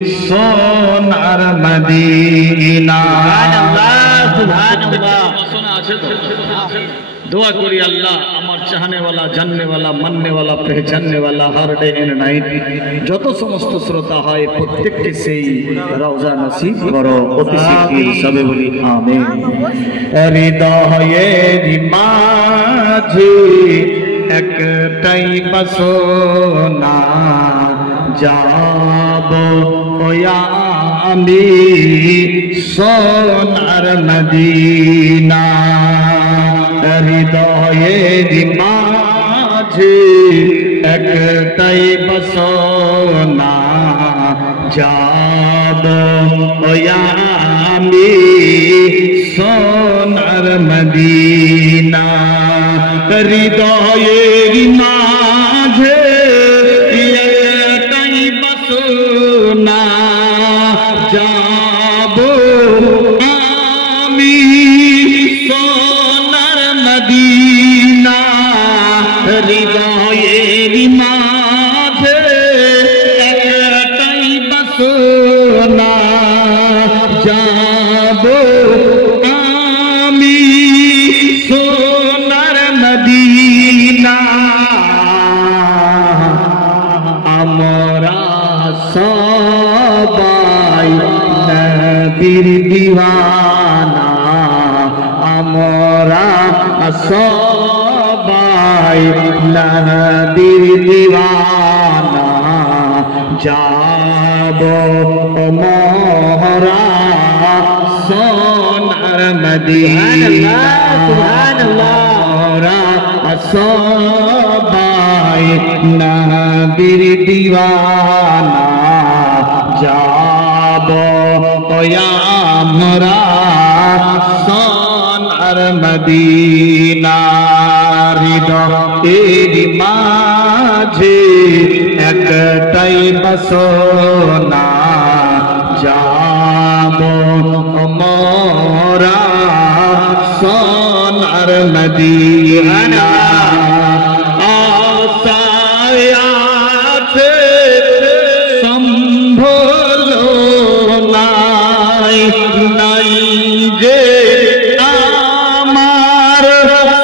সোনার মদিনা। সুবহানাল্লাহ সুবহানাল্লাহ। শোনা আছে তো? दुआ करी अल्लाह আমার চাহনে वाला जानने वाला मानने वाला पहचानने वाला हर डे एंड नाइट যত সমস্ত শ্রোতা হয় প্রত্যেককে সেই রওজা নসিব করো অতি শীঘ্র সবে বলি আমিন। হৃদয়ের মাঝে একটাই বাসনা যাব আমি সোনার মদিনা। হৃদয়ের মাঝে একটাই বাসনা যাব আমি সোনার মদিনা। হৃদয়ের মাঝে একটাই বাসনা যাব আমি সোনার মদিনা। হৃদয়ের মাঝে একটাই বাসনা যাব আমি সোনার মদিনা। আমরা সবাই নবীর দিওয়ানা, আমরা সবাই নবীর দিওয়ানা যাব মোরা সোনার মদিনা। মোরা সবাই নবীর দিওয়ানা যাব আমরা সোনার মদিনা। হৃদয়ের মাঝে একটাই বাসনা যাব মোরা সোনার মদিনা। আশায়াতে সম্ভল নাই নাই যে আমার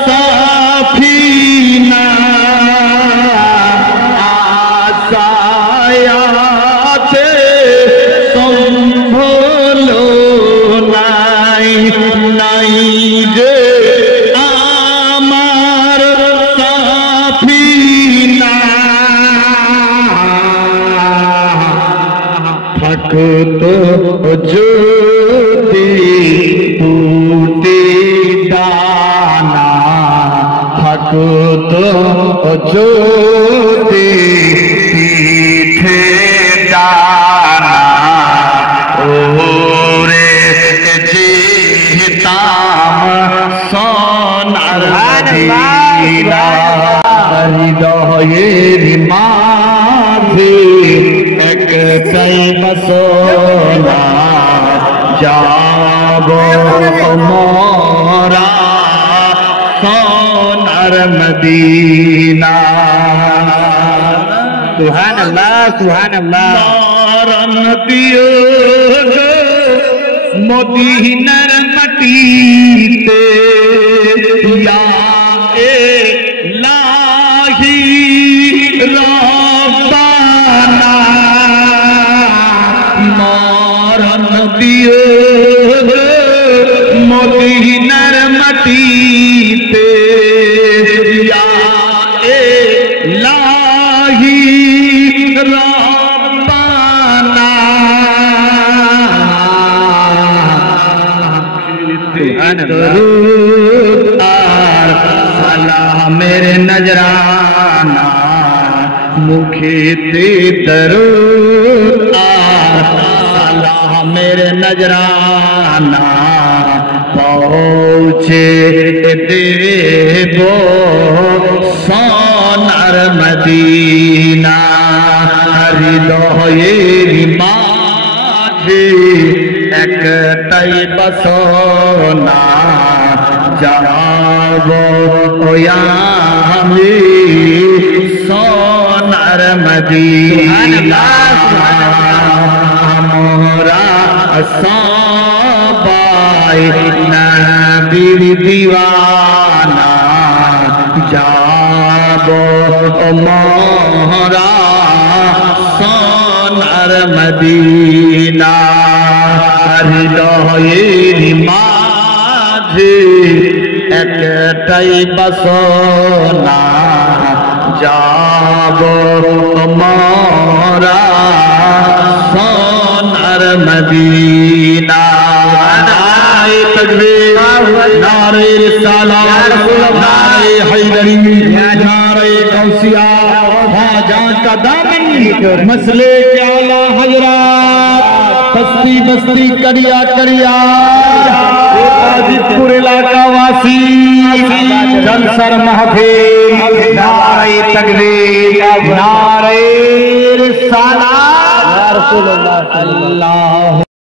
সাফিনা। আশায়াতে সম্ভল নাই নাই যে আমার সাফিনা। থাকতো যদি টুটি দানা, থাকতো যদি পিঠে দানা, ওরে যেতাম সোনার মদিনা। হৃদয়ের মাঝে একটাই বাসনা যাব মোরা সোনার মদিনা। সুবহানাল্লাহ সুবহানাল্লাহ। মরণ দিও গো মদিনার মাটিতে, ইয়া ইলাহি রব্বানা। মরণ দিও গো মদিনার মাটিতে, ইয়া ইলাহি রব্বানা। দরুদ আর সালামের নজরানা, মুখেতে দরুদ আর সালামের নজরানা পৌঁছে দেব সোনার মদিনা। হৃদয়ের মাঝে একটাই বাসনা যাব আমি সোনার মদিনা। सबाए नबीर दीवाना जाबो मोरा सोनार मदीना हृदयेर माझे एकटाई बासना जाबो मोरा सोनार मदीना नारे तकबीर नारे रिसालत नारे हैदरी नारे गौसिया ख्वाजा का दामन मसले के आला हजरात बस्ती बस्ती करिया करिया गाजीपुर इलाका वासी जलसर महफिल नारे तकबीर नारे रिसालत या रसूल अल्लाह।